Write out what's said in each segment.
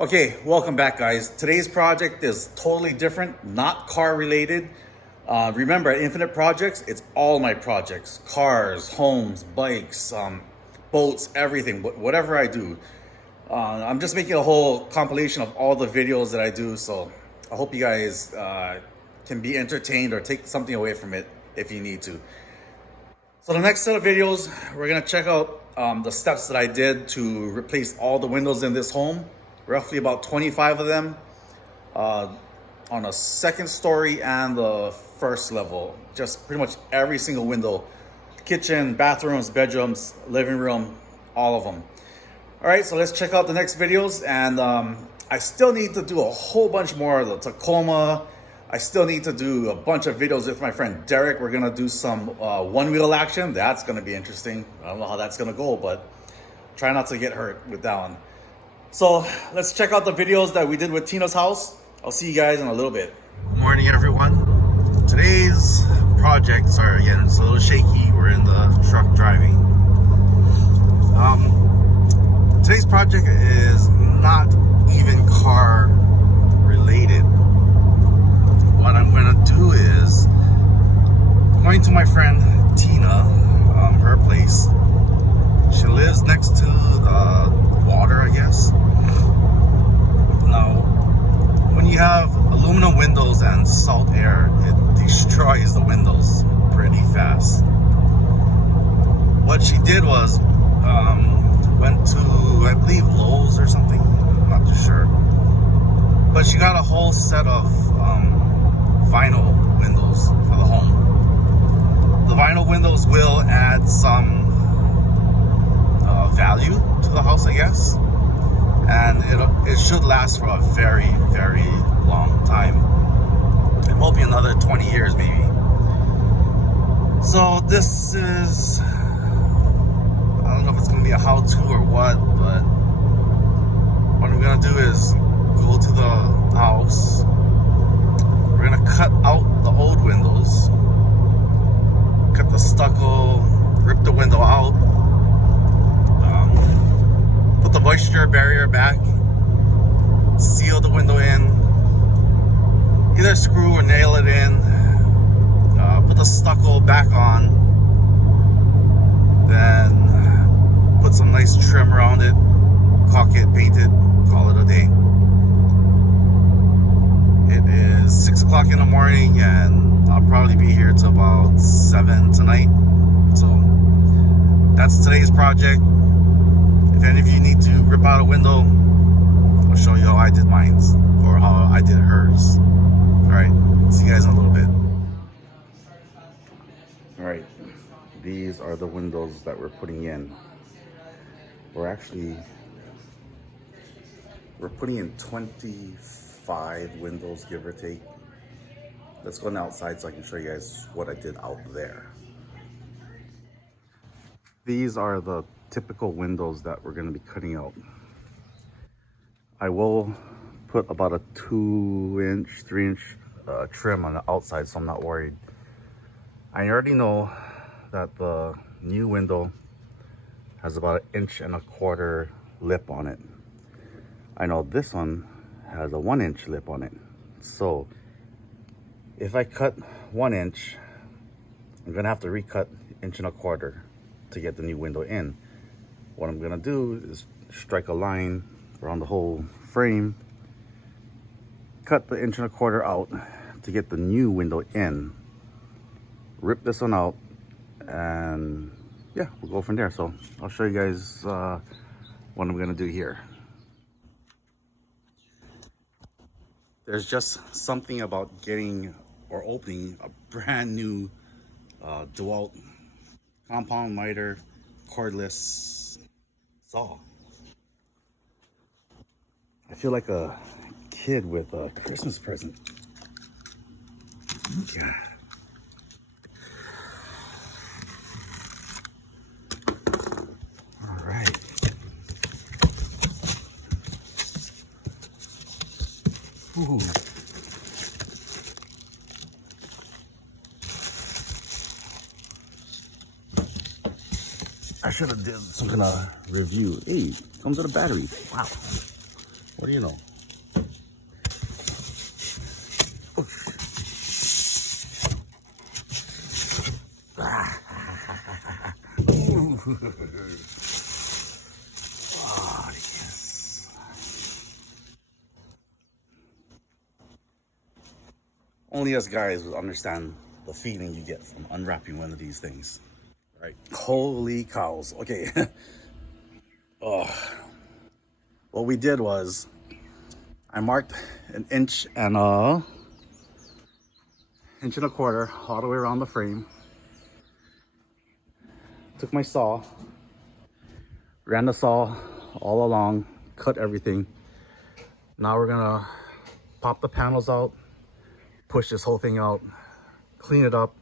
Okay, welcome back, guys. Today's project is totally different, not car related. Remember, at Infinite Projects, it's all my projects: cars, homes, bikes, boats, everything, whatever I do. I'm just making a whole compilation of all the videos that I do, so I hope you guys can be entertained or take something away from it if you need to. So the next set of videos, we're gonna check out the steps that I did to replace all the windows in this home. Roughly about 25 of them on a second story and the first level. Just pretty much every single window. Kitchen, bathrooms, bedrooms, living room, all of them. All right, so let's check out the next videos. And I still need to do a whole bunch more of the Tacoma. I still need to do a bunch of videos with my friend Derek. We're gonna do some one-wheel action. That's gonna be interesting. I don't know how that's gonna go, but try not to get hurt with that one. So let's check out the videos that we did with Tina's house. I'll see you guys in a little bit. Good morning, everyone. Today's project, sorry again, it's a little shaky. We're in the truck driving. Today's project is not even car related. What I'm gonna do is going to my friend Tina, her place. She lives next to the water, I guess. Now, when you have aluminum windows and salt air, it destroys the windows pretty fast. What she did was went to, I believe, Lowe's or something. I'm not too sure. But she got a whole set of vinyl windows for the home. The vinyl windows will add some value to the house, I guess, and it should last for a very, very long time. I'm hoping another 20 years maybe. So this is, I don't know if it's gonna be a how-to or what, but what I'm gonna do is go to the house. We're gonna cut out the old windows, cut the stucco, rip the window out, put the moisture barrier back, seal the window in, either screw or nail it in, put the stucco back on, then put some nice trim around it, caulk it, paint it, call it a day. It is 6 o'clock in the morning and I'll probably be here till about 7 tonight. So that's today's project. If any of you need to rip out a window, I'll show you how I did mine or how I did hers. All right, see you guys in a little bit. All right, these are the windows that we're putting in. We're putting in 25 windows, give or take. Let's go on the outside so I can show you guys what I did out there. These are the typical windows that we're going to be cutting out. I will put about a 2-inch, 3-inch trim on the outside, so I'm not worried. I already know that the new window has about 1.25 inch lip on it. I know this one has a 1-inch lip on it. So if I cut 1 inch, I'm gonna have to recut 1.25 inches to get the new window in. What I'm gonna do is strike a line around the whole frame, cut the 1.25 inches out to get the new window in, rip this one out, and yeah, we'll go from there. So I'll show you guys what I'm gonna do here. There's just something about getting or opening a brand new DeWalt compound miter cordless saw. I feel like a kid with a Christmas present. Yeah. All right. Ooh. I should have did some kind of review. Hey, comes with a battery. Wow. What do you know? Oh, yes. Only us guys will understand the feeling you get from unwrapping one of these things. Right? Holy cows. Okay. Oh. What we did was I marked an inch and a quarter all the way around the frame. Took my saw, ran the saw all along, cut everything. Now we're gonna pop the panels out, push this whole thing out, clean it up,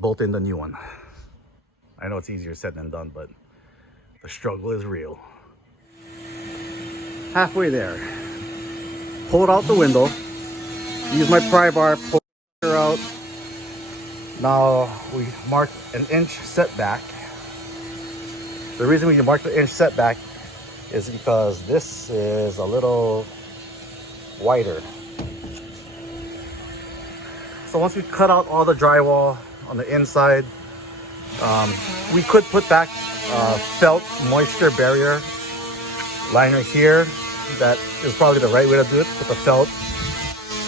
bolt in the new one. I know it's easier said than done, but the struggle is real. Halfway there, pull it out the window, use my pry bar, pull it out. Now we marked an inch setback. The reason we marked the inch setback is because this is a little wider. So once we cut out all the drywall on the inside, we could put back felt moisture barrier liner here. That is probably the right way to do it. Put the felt,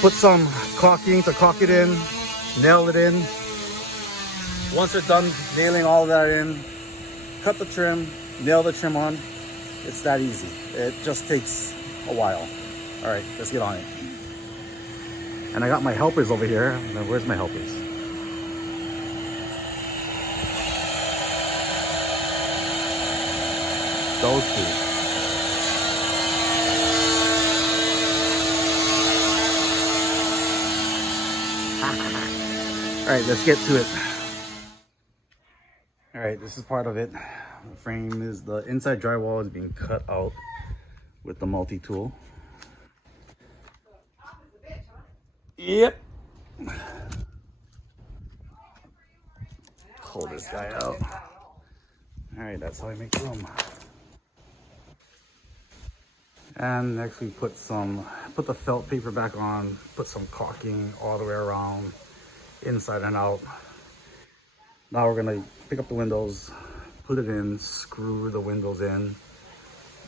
put some caulking to caulk it in, nail it in. Once we're done nailing all that in, cut the trim, nail the trim on. It's that easy. It just takes a while. All right, let's get on it. And I got my helpers over here. Now, where's my helpers? Those two. All right, let's get to it. All right, this is part of it. The frame is, the inside drywall is being cut out with the multi-tool. Yep. Pull this guy out. All right, that's how I make room. And next we put the felt paper back on, put some caulking all the way around, inside and out. Now we're gonna pick up the windows, put it in, screw the windows in,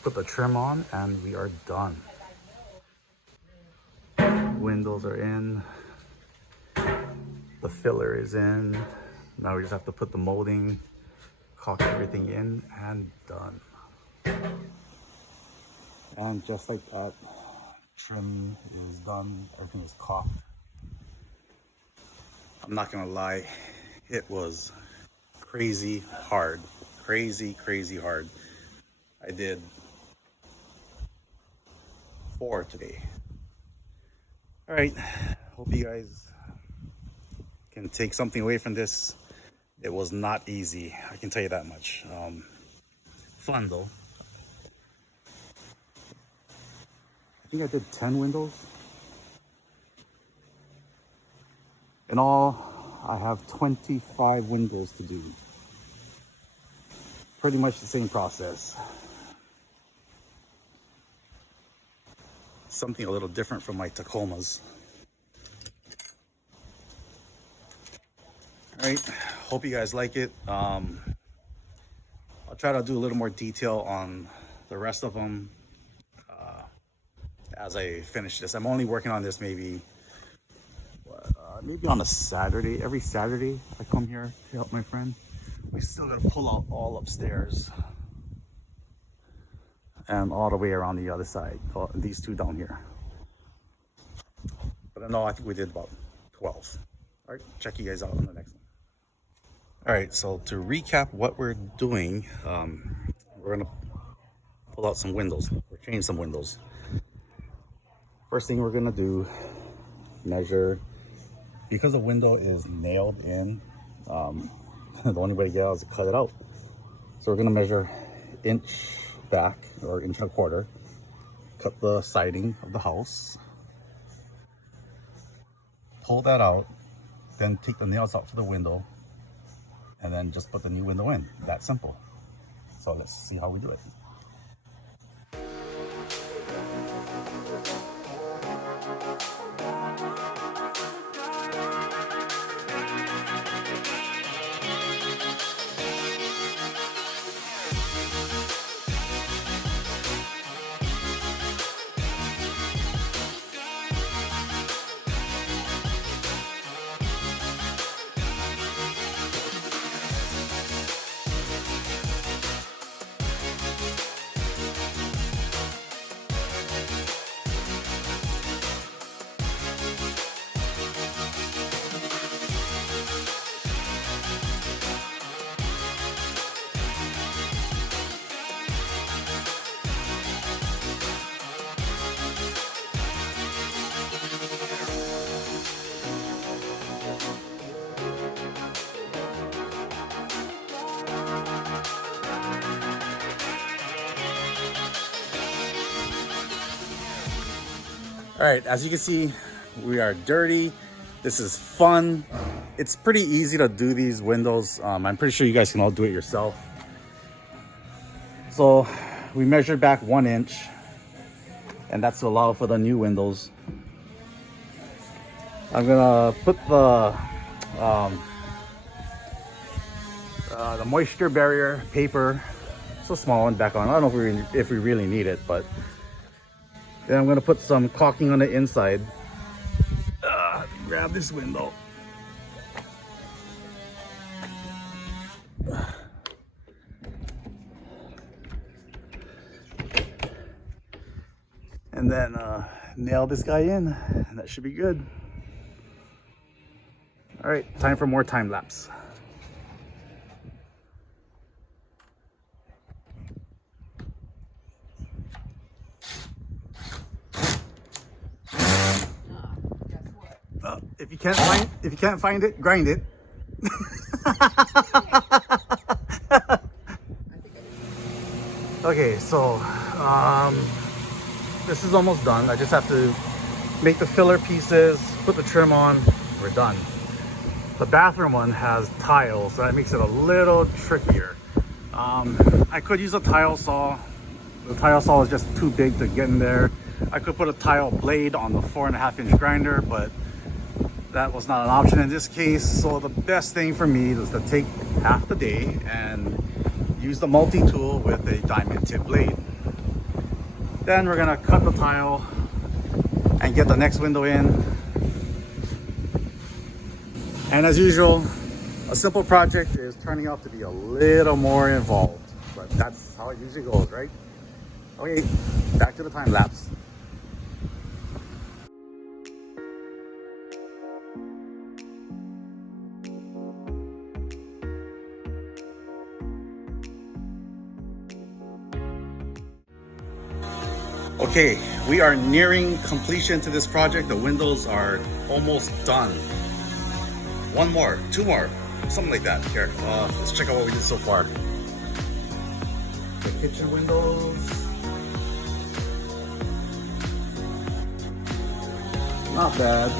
put the trim on, and we are done. Windows are in, the filler is in. Now we just have to put the molding, caulk everything in, and done. And just like that, trim is done, everything is caulked. I'm not gonna lie, it was crazy hard, crazy hard. I did 4 today. All right, hope you guys can take something away from this. It was not easy, I can tell you that much. Fun though. I think I did 10 windows. In all, I have 25 windows to do. Pretty much the same process. Something a little different from my Tacomas. All right, hope you guys like it. I'll try to do a little more detail on the rest of them as I finish this. I'm only working on this maybe on a Saturday. Every Saturday I come here to help my friend. We still gotta pull out all upstairs and all the way around the other side. These two down here. But no, I think we did about 12. All right, check you guys out on the next one. All right, so to recap what we're doing, we're gonna pull out some windows, or change some windows. First thing we're gonna do, measure, because the window is nailed in, the only way to get out is to cut it out. So we're gonna measure inch back, or inch and a quarter, cut the siding of the house, pull that out, then take the nails out for the window, and then just put the new window in. That simple. So let's see how we do it. All right, as you can see, we are dirty. This is fun. It's pretty easy to do these windows. I'm pretty sure you guys can all do it yourself. So we measured back 1 inch, and that's to allow for the new windows. I'm gonna put the moisture barrier paper, so small one, back on. I don't know if we really need it, but then I'm gonna put some caulking on the inside. Grab this window. And then nail this guy in, and that should be good. All right, time for more time lapse. If you can't find it, grind it. Okay, so this is almost done. I just have to make the filler pieces, put the trim on, we're done. The bathroom one has tiles, so that makes it a little trickier. I could use a tile saw. The tile saw is just too big to get in there. I could put a tile blade on the 4.5-inch grinder, but that was not an option in this case. So the best thing for me is to take half the day and use the multi-tool with a diamond tip blade. Then we're gonna cut the tile and get the next window in. And as usual, a simple project is turning out to be a little more involved, but that's how it usually goes, right? Okay, back to the time lapse. Okay, we are nearing completion to this project. The windows are almost done. One more, 2 more, something like that. Here, let's check out what we did so far. The kitchen windows. Not bad.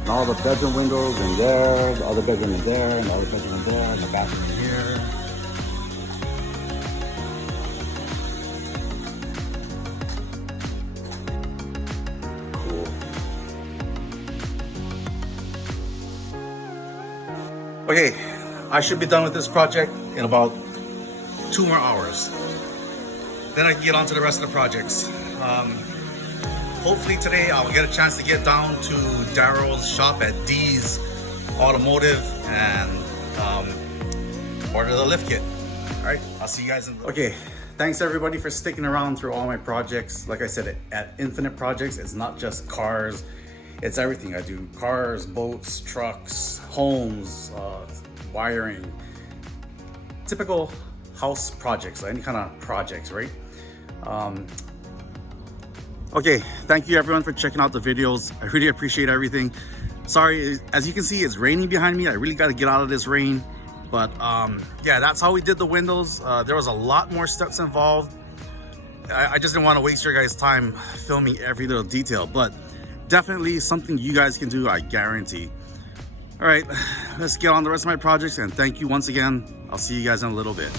And all the bedroom windows in there, the other bedroom in there, and the other bedroom in there, and the bathroom in here. Okay, I should be done with this project in about 2 more hours. Then I can get on to the rest of the projects. Hopefully today I'll get a chance to get down to Daryl's shop at D's Automotive and order the lift kit. All right, I'll see you guys in a little. Okay, thanks everybody for sticking around through all my projects. Like I said, at Infinite Projects, it's not just cars. It's everything. I do cars, boats, trucks, homes, wiring, typical house projects, any kind of projects, right? Okay, thank you everyone for checking out the videos. I really appreciate everything. Sorry, as you can see, it's raining behind me. I really got to get out of this rain. But yeah, that's how we did the windows. There was a lot more steps involved. I just didn't want to waste your guys' time filming every little detail, but definitely something you guys can do, I guarantee. All right, let's get on the rest of my projects, and thank you once again. I'll see you guys in a little bit.